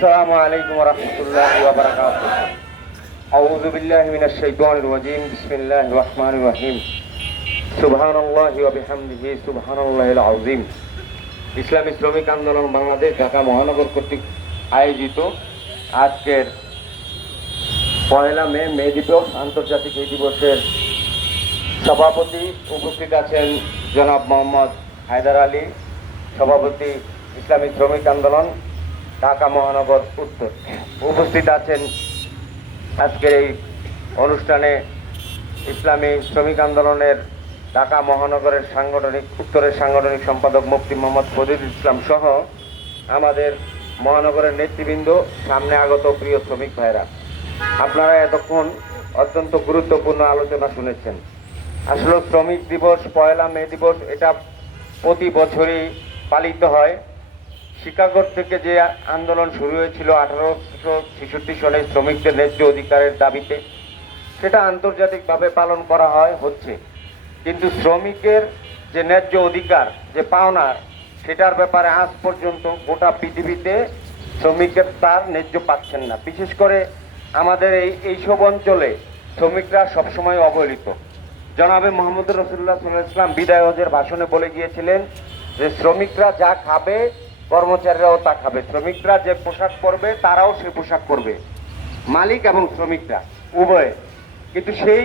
আসসালামু আলাইকুম ওয়া রাহমাতুল্লাহি ওয়া বারাকাতুহু। আউযু বিল্লাহি মিনাশ শাইতানির রাজীম। বিসমিল্লাহির রহমানির রহিম। সুবহানাল্লাহি ওয়া বিহামদিহি সুবহানাল্লাহিল আযীম। ইসলামী শ্রমিক আন্দোলন বাংলাদেশ ঢাকা মহানগর কর্তৃক আয়োজিত আজকের পয়লা মে দিবস, আন্তর্জাতিক এই দিবসের সভাপতি উপস্থিত আছেন জনাব মোহাম্মদ হায়দার আলী, সভাপতি ইসলামী শ্রমিক আন্দোলন ঢাকা মহানগর উত্তর। উপস্থিত আছেন আজকের এই অনুষ্ঠানে ইসলামী শ্রমিক আন্দোলনের ঢাকা মহানগরের উত্তরের সাংগঠনিক সম্পাদক মুফতি মোহাম্মদ ফজলুল ইসলাম সহ আমাদের মহানগরের নেতৃবৃন্দ, সামনে আগত প্রিয় শ্রমিক ভাইরা। আপনারা এতক্ষণ অত্যন্ত গুরুত্বপূর্ণ আলোচনা শুনেছেন। আসলে শ্রমিক দিবস, পয়লা মে দিবস, এটা প্রতি বছরই পালিত হয়। শিকাগোর থেকে যে আন্দোলন শুরু হয়েছিল 1866 সালে শ্রমিকদের ন্যায্য অধিকারের দাবিতে, সেটা আন্তর্জাতিকভাবে পালন করা হচ্ছে। কিন্তু শ্রমিকের যে ন্যায্য অধিকার, যে পাওনা, সেটার ব্যাপারে আজ পর্যন্ত গোটা পৃথিবীতে শ্রমিকের তার ন্যায্য পাচ্ছেন না। বিশেষ করে আমাদের এইসব অঞ্চলে শ্রমিকরা সবসময় অবহেলিত। জনাবে মোহাম্মদ রাসূলুল্লাহ সাল্লাল্লাহু আলাইহি ওয়াসাল্লাম বিদায় হজের ভাষণে বলে গিয়েছিলেন যে শ্রমিকরা যা খাবে কর্মচারীরাও তা খাবে, শ্রমিকরা যে পোশাক পরবে তারাও সে পোশাক পরবে, মালিক এবং শ্রমিকরা উভয়ে। কিন্তু সেই